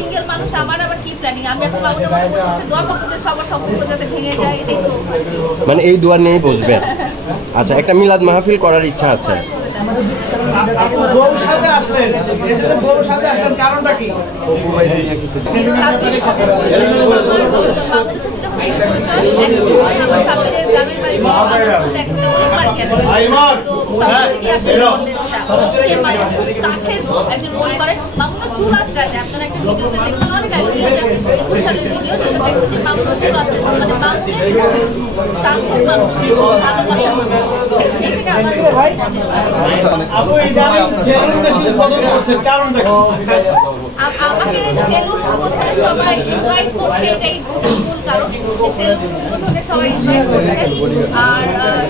Single মানুষ, আমার আবার কি প্ল্যানিং, আমি এখন বাবুর মতো বসে দোয়া করতে যে সবার সম্পর্ক যাতে ভেঙে যায়, এটাই তো। মানে এই দোয়া নিয়েই বসবেন? আচ্ছা, একটা মিলাদ মাহফিল করার ইচ্ছা আছে। কারণটা কি? আমাকে সেলুন উদ্বোধনে সবাই ইনভাইট করছে, এটাই মূল কারণ। সেলুন উদ্বোধনে সবাই ইনভাইট করছে, আর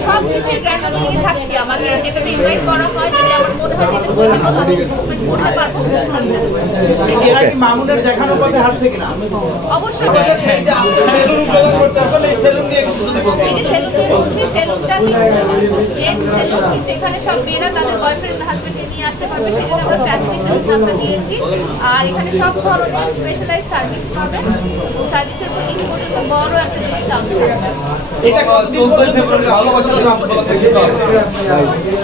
সব কিছু গ্র্যান্ড থাকছি। আমাকে যেটাতে ইনভাইট করা হয়, যদি আমার মনে হয় যেটা সুইটেবল হবে, করতে পারবো। এরা কি মামুনের দেখানো পথে হাঁটছে কিনা? অবশ্যই। এই যে আপনি সেলুন উদ্বোধন করতে আসলে এই সেলুন নিয়ে কিছু যদি বলতেন। এই যে সেলুন নিয়ে বলছি, সেলুনটা জেন্টস সেলুন, কিন্তু এখানে সব মেয়েরা তাদের বয়ফ্রেন্ড হাজবেন্ডকে নিয়ে আসতে পারবে, সেজন্য আমরা ফ্যামিলি সেলুন নামটা দিয়েছি। আর এখানে সব ধরনের স্পেশালাইজ সার্ভিস পাবেন, এবং সার্ভিসের উপর ইম্পোর্টেন্ট বড় একটা ডিসকাউন্ট থাকবে। এটা কতদিন পর্যন্ত চলবে?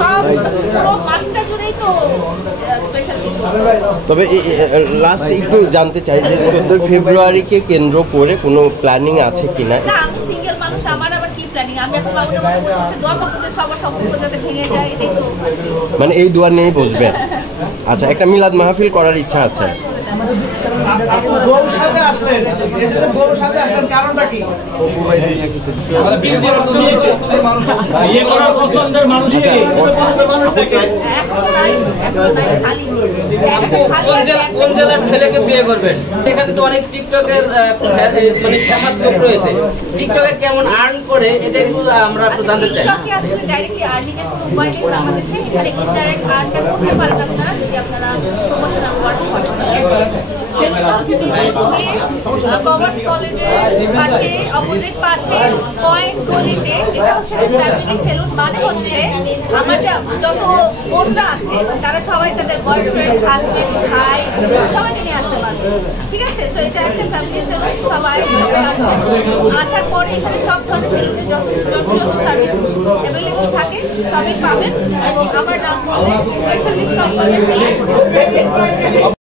সব পুরো মাসটা জুড়েই তো স্পেশাল কিছু। তবে লাস্ট একটু জানতে চাই যে 14 ফেব্রুয়ারিকে কেন্দ্র করে কোনো প্ল্যানিং আছে কিনা? না, আমি সিঙ্গেল মানুষ, আমার আবার কি প্ল্যানিং, আমি এখন বাবুর মতো বসে দোয়া করতে যে সবার সম্পর্ক যাতে ভেঙে যায়, এটাই তো। মানে এই দোয়া নিয়েই বসবেন? আচ্ছা, একটা মিলাদ মাহফিল করার ইচ্ছা আছে। কারণটা কি? কোন জেলার ছেলেকে বিয়ে করবেন? এখানে তো অনেক টিকটকের মানে ফেমাস লোক রয়েছে, টিকটকে কেমন আর্ন করে এটা একটু আমরা জানতে চাই। টিকটকে আসলে ডাইরেক্টলি আর্নিং এর কোনো উপায় নেই বাংলাদেশে। এখানে ইনডাইরেক্ট আর্নটা করতে পারেন আপনারা যদি আপনারা প্রমোশনাল ওয়ার্ক করেন। সেলুনটা হচ্ছে কমার্স কলেজের পাশে, অপোজিট পাশে পয়েন্ট গলিতে। এটা হচ্ছে ফ্যামিলি সেলুন, মানে হচ্ছে আমার যত বোনরা আছে তারা সবাই তাদের বয়ফ্রেন্ড, হাজবেন্ড, ভাই সবাইকে নিয়ে আসতে পারবে। ঠিক আছে, সো এটা একটা ফ্যামিলি সেলুন, সবাই আসবেন। আসার পরে এখানে সব ধরনের সেলুনের যত সার্ভিস অ্যাভেলেবল থাকে সবই পাবেন, এবং আমার নাম বলে স্পেশাল ডিসকাউন্ট পাবেন।